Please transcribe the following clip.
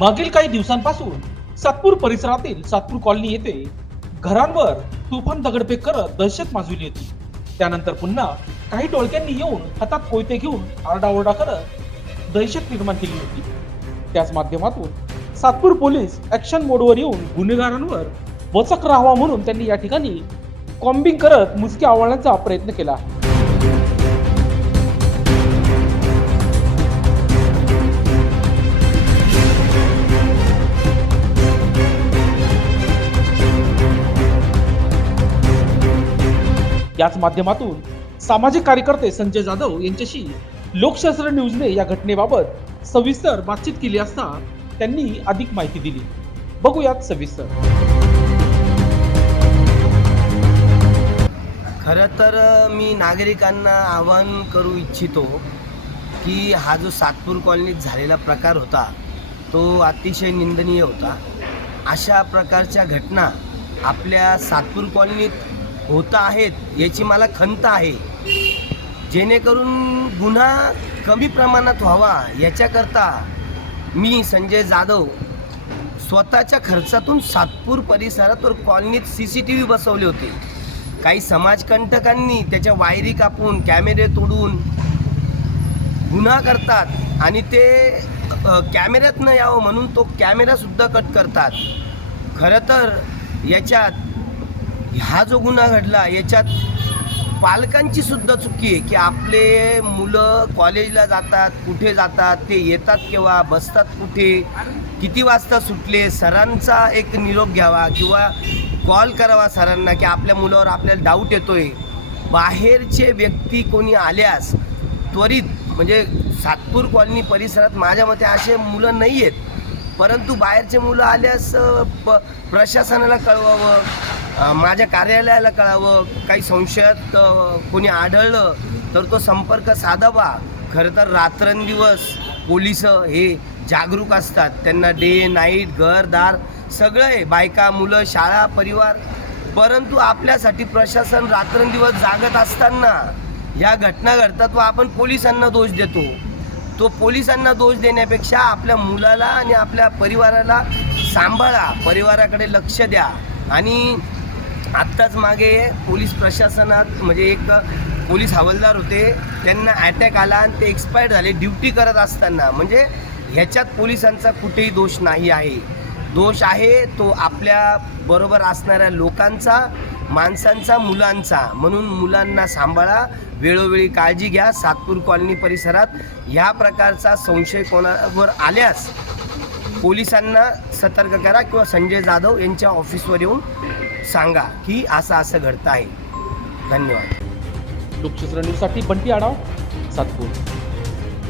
मागील काही दिवसांपासून सातपूर परिसरातील सातपूर कॉलनी येथे घरांवर तुफान दगडफेक करत दहशत माजविली होती. त्यानंतर पुन्हा काही टोळक्यांनी येऊन हातात कोयते घेऊन आरडाओरडा करत दहशत निर्माण केली होती. त्याच माध्यमातून सातपूर पोलीस ऍक्शन मोडवर येऊन गुन्हेगारांवर वचक राहावा म्हणून त्यांनी या ठिकाणी कॉम्बिंग करत मुसके आवळण्याचा प्रयत्न केला. आहे याच माध्यमातून सामाजिक कार्यकर्ते संजय जाधव यांच्याशी लोकशास्त्र न्यूजने या घटनेबाबत सविस्तर बातचीत केली असता त्यांनी अधिक माहिती दिली. बघूयात सविस्तर. खरं तर मी नागरिकांना आवाहन करू इच्छितो की हा जो सातपूर कॉलनीत झालेला प्रकार होता तो अतिशय निंदनीय होता. अशा प्रकारच्या घटना आपल्या सातपूर कॉलनीत होत आहेत याची मला खंत आहे. जेणेकरून गुन्हा कमी प्रमाणात व्हावा याच्याकरता मी संजय जाधव स्वतःच्या खर्चातून सातपूर परिसरात कॉलनीत सी सी टी व्ही बसवले होते. काही समाजकंटकांनी त्याच्या वायरी कापून कॅमेरे तोडून गुन्हा करतात आणि ते कॅमेऱ्यात न यावं म्हणून तो कॅमेरासुद्धा कट करतात. खरं तर याच्यात हा जो गुन्हा घडला याच्यात पालकांची सुद्धा चुकी आहे की आपले मुलं कॉलेजला जातात कुठे जातात ते येतात केव्हा बसतात कुठे किती वाजता सुटले सरांचा एक निरोप घ्यावा किंवा कॉल करावा सरांना की आपल्या मुलावर आपल्याला डाऊट येतोय. बाहेरचे व्यक्ती कोणी आल्यास त्वरित म्हणजे सातपूर कॉलनी परिसरात माझ्या मते असे मुलं नाही आहेत परंतु बाहेरचे मुलं आल्यास प प्रशासनाला कळवावं माझ्या कार्यालयाला कळावं काही संशयात कोणी आढळलं तर तो संपर्क साधावा. खरं तर रात्रंदिवस पोलीस हे जागरूक असतात. त्यांना डे नाईट घरदार सगळं आहे. बायका मुलं शाळा परिवार. परंतु आपल्यासाठी प्रशासन रात्रंदिवस जागत असताना ह्या घटना घडतात व आपण पोलिसांना दोष देतो. तो पोलिसांना दोष देण्यापेक्षा आपल्या मुलाला आणि आपल्या परिवाराला सांभाळा. परिवाराकडे लक्ष द्या. आणि आत्ताच मागे पोलीस प्रशासनात म्हणजे एक पोलीस हवालदार होते त्यांना अटॅक आला आणि ते एक्सपायर झाले ड्युटी करत असताना. म्हणजे ह्याच्यात पोलिसांचा कुठेही दोष नाही आहे. दोष आहे तो आपल्या बरोबर असणाऱ्या लोकांचा माणसांचा मुलांचा. म्हणून मुलांना सांभाळा वेळोवेळी काळजी घ्या. सातपूर कॉलनी परिसरात ह्या प्रकारचा संशय कोणावर आल्यास पोलिसांना सतर्क करा किंवा संजय जाधव यांच्या ऑफिसवर येऊन सांगा की असं असं घडतं आहे धन्यवाद. लोकशास्त्र न्यूजसाठी बंटी आढाव सातपूर.